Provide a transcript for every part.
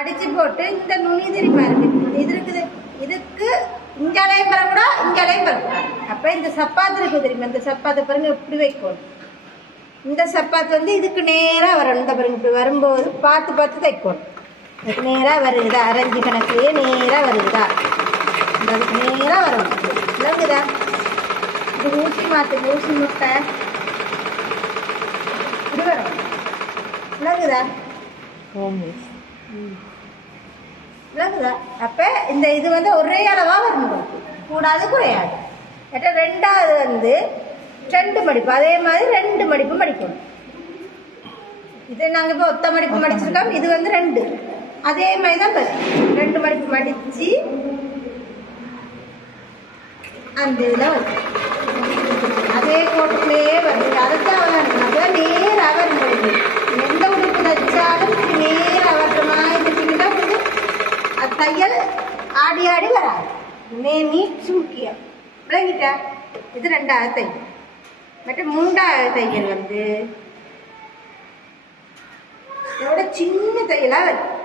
அடிச்சு போட்டு இந்த நுனி தெரியுமா இருக்கு இது இருக்குது. இதுக்கு இங்காலையும் பெறக்கூடாது இங்காலையும் பெறக்கூடாது அப்ப இந்த சப்பாத்து இருக்கு தெரியுமா? இந்த சப்பாத்தை பாருங்க இப்படி வைக்கணும் இந்த சப்பாத்து வந்து இதுக்கு நேரா வரணும். இந்த பாருங்க இப்படி வரும்போது பார்த்து பார்த்து தைக்கணும் இதுக்கு நேரா வருகுதா அரைஞ்சு கணக்குலயே நேரா வருகுதா இந்த அதுக்கு நேரா வரணும். விளங்குதா? இது ஊசி மாத்து ஊசி முட்டை. இப்படி வரும் விளங்குதா? விளங்குதா? அப்போ இந்த இது வந்து ஒரே அளவாக வரணும். கூடாது குறையாது. மற்ற ரெண்டாவது வந்து ரெண்டு மடிப்பு. அதே மாதிரி ரெண்டு மடிப்பு மடிக்கணும். இது நாங்கள் இப்போ ஒத்த மடிப்பு மடிச்சிருக்கோம். இது வந்து ரெண்டு. அதே மாதிரி தான் வரும். ரெண்டு மடிப்பு மடித்து அந்த இதில் வரும். அதே கோட்டுக்குள்ளேயே வருது அதுதான் நேராக வரும் எந்த உடுப்பு தைச்சாலும் இப்படி நேராக வர்ற மாதிரி தைச்சிக்கிட்டா வந்து அது தையல் ஆடி ஆடி வராது மே நீட் முக்கியம் விளங்கிட்டா இது ரெண்டாவது தையல் மற்ற மூன்றாவது தையல் வந்து இதோட சின்ன தையலாக வரும்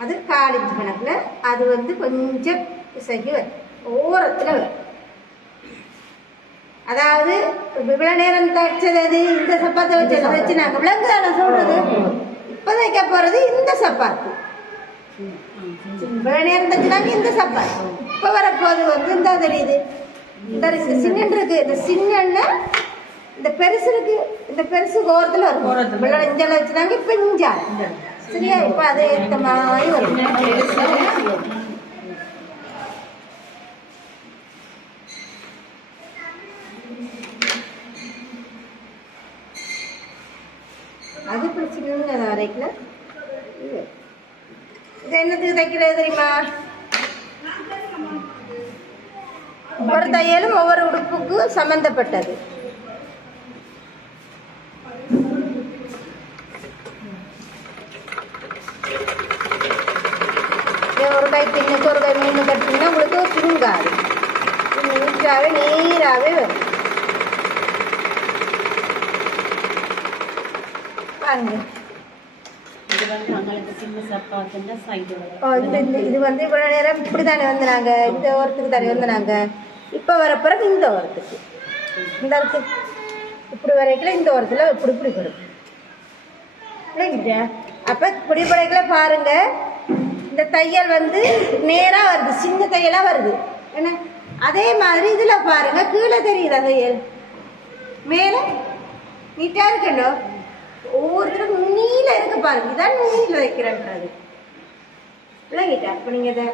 அது காலேஜ் கணக்கில் அது வந்து கொஞ்சம் பிசகி வரும் ஓரத்தில் வரும் அதாவது இவ்வளோ நேரம் தைச்சது அது இந்த சப்பாத்தை வச்சு வச்சு நாங்கள் விளங்கு சொல்கிறது சொல்றது இப்போ தைக்க போகிறது இந்த சப்பாத்து இவ்வளோ நேரம் தைச்சினாங்க இந்த சப்பாத்து இப்போ வரப்போது வந்து இந்த தெரியுது இந்த சின்னன் இருக்கு. இந்த சின்னன்னு இந்த பெருசு இருக்கு. இந்த பெருசு ஓரத்தில் வரும். இவ்வளோ இஞ்சால வச்சுனாங்க இப்போ இஞ்சா சரியா? இப்போ அதை ஏற்ற மாதிரி வரும். அது பிரச்சனை அரைக்கல. இது என்னத்துக்கு தைக்கிறது தெரியுமா? ஒரு தையலும் ஒவ்வொரு உடுப்புக்கு சம்பந்தப்பட்டது. ஒரு கை பின்னுக்கு ஒரு கை மூணு கட்டிங்கன்னா உங்களுக்கு சுருங்காது. நீட்டாகவே நீராகவே வரும். பாருங்க. இது வந்து இவ்வளோ நேரம் இப்படி தானே வந்து நாங்கள் இந்த ஓரத்துக்கு தானே வந்து நாங்கள் இப்போ வர பிறகு இந்த ஓரத்துக்கு. இந்த ஓரத்துக்கு இப்படி வரைக்கல இந்த ஓரத்தில் இப்படி இப்படி வரும். இல்லைங்கிட்டா அப்போ இப்படி படைக்கல பாருங்க. இந்த தையல் வந்து நேராக வருது சின்ன தையலாக வருது. என்ன? அதே மாதிரி இதில் பாருங்க கீழே தெரியுது தையல்? மேலே? நீட்டாக இருக்கணும் ஒவ்வொருத்தரும் இருக்கு பாருங்க. இதான் நுனியில் வைக்கிறேன்றது. விளங்கிட்டா? இப்போ நீங்கள் இதை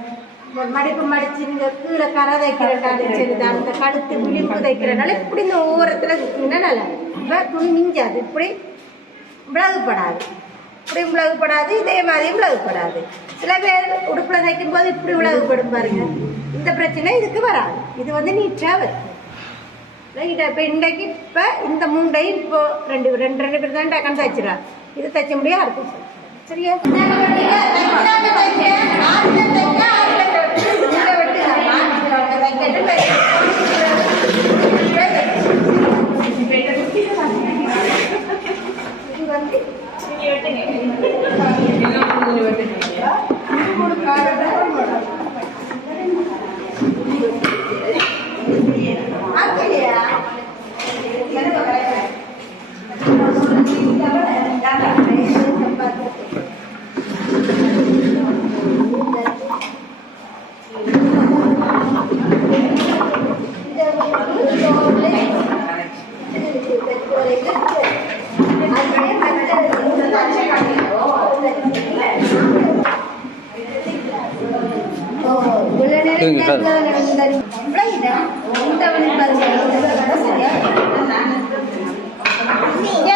மடிப்பு மடிச்சு நீங்கள் கீழே கரை தைக்கிறனாலும் சரிதான். இந்த கழுத்து விளிம்பு தைக்கிறனால இப்படி இந்த ஓரத்தில் நல்லா இப்போ துணி மிஞ்சாது. இப்படி விலகுப்படாது இப்படி விலகுப்படாது இதே மாதிரியும் விலகுப்படாது சில பேர் உடுப்பில் தைக்கும் போது இப்படி விலகுப்படும் பாருங்க. இந்த பிரச்சனை இதுக்கு வராது. இது வந்து நீட்டாக வரும். இப்போ இன்றைக்கு இப்போ இந்த மூண்டையும் இப்போ ரெண்டு ரெண்டு ரெண்டு பேர் தான் டக்குன்னு தைச்சிடறாங்க இது தைச்ச முடியாது அடுத்து சரியா இது வந்து அப்படியா மெஷின்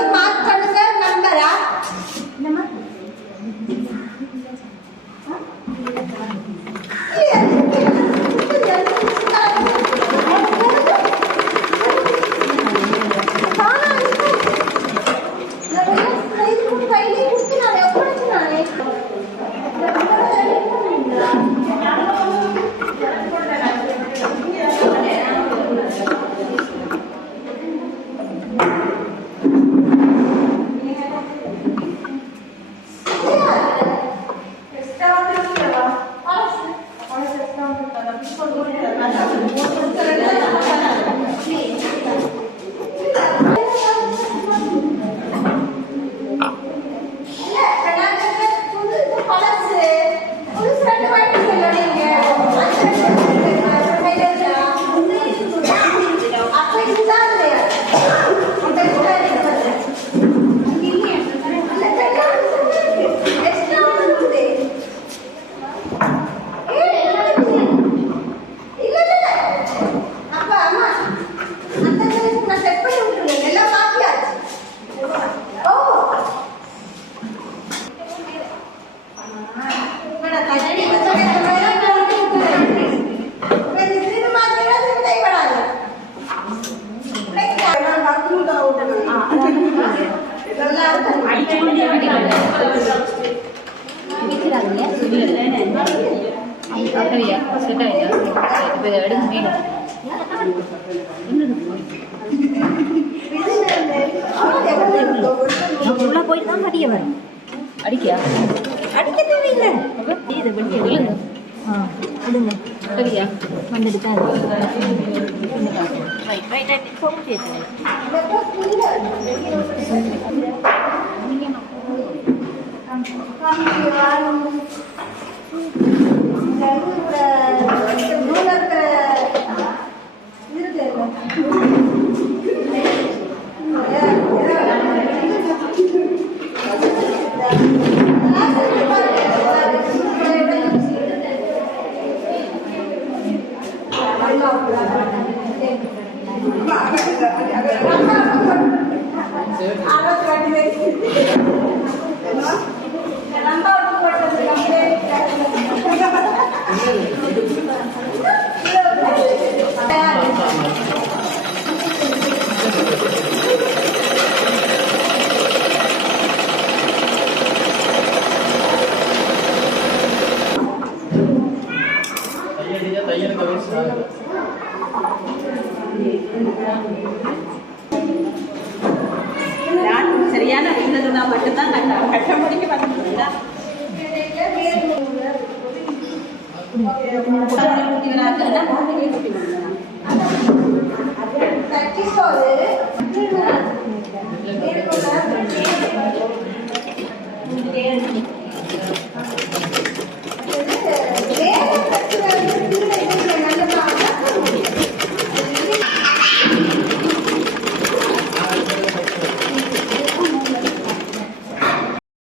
உள்ள போயிட்டு தான் படிக்க வரும். அடிக்கியா அடிக்க தேவையில்லை இது வெளியே விழுங்க ஆ விடுங்க சரியா? வந்துட்டு தான் ரைட் ரைட் ரைட் முடியாது தையல் சரியான இருந்ததுன்னா நான் கஷ்டப்படிக்க